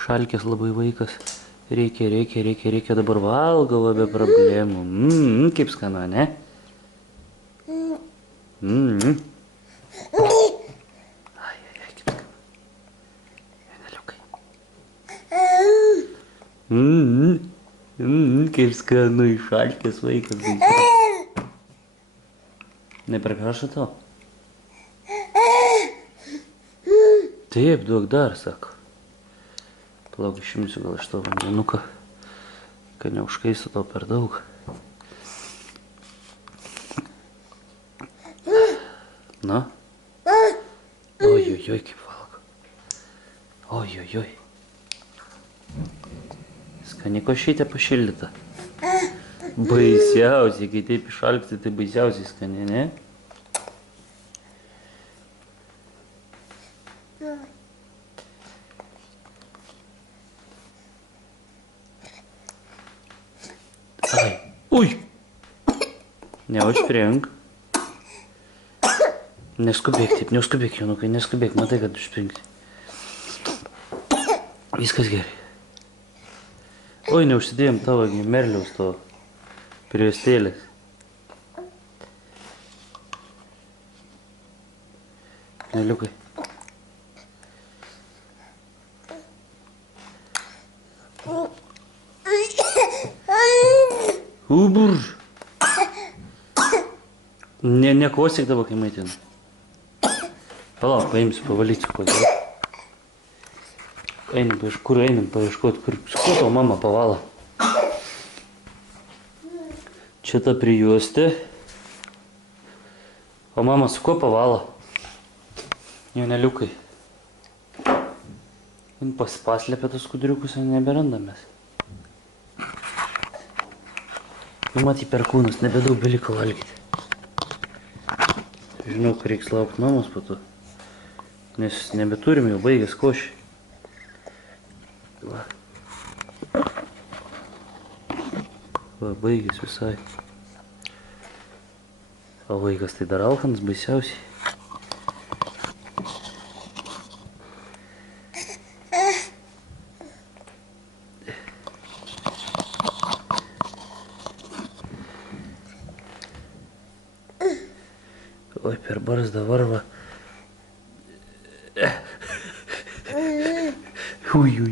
Šalkės labai vaikas. Reikia. Dabar valgo be problemų. Kaip skanu, ne? Ai, kaip skanu. Vieneliukai. Kaip skanu, šalkės vaikas. Neprašo tau? Taip, duok dar, sako. Palauk, išimsiu gal iš to vandenuką, kad neužkaistų tau per daug. Na? Ojojoj, kaip valgo. Ojojoj. Skani košytė pašildyta. Baisiausiai, kai taip išalgti, tai baisiausiai skani, ne? Ai, ui! Neužspring. Neskubėk taip, neskubėk, Jonukai, neskubėk, matai, kad užspringti. Viskas gerai. Oi, neužsidėjom tavo merliaus to priestėlės. Neliukai. Uburž. Nekosik dabar, kai maitinu. Palauk, paimsiu, pavalysiu kodėl. Einam, kur einam paieškoti, su kuo tavo mama pavala. Čia ta prijuostė. O mama su kuo pavala? Joneliukai. Jin paslėpė tos skudriukus, neberandamės. Nu, matai, perkūnas, nebedaug beliko valgyti. Žinau, kad reiks laukti mamos po to. Nes nebeturim, jau baigęs košį. Va. Va, baigęs visai. O vaikas tai dar alkanas baisiausiai. Oi, per barzdą varva.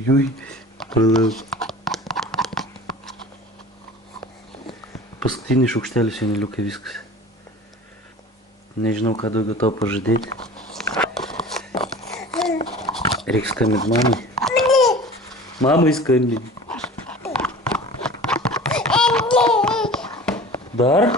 Ui. Palauk. Paskutinis šaukštelis, Joneliukai, viskas. Nežinau, ką daugiau tau pažadėti. Reiks skambinti mamai. Mamai skambinti. Dar?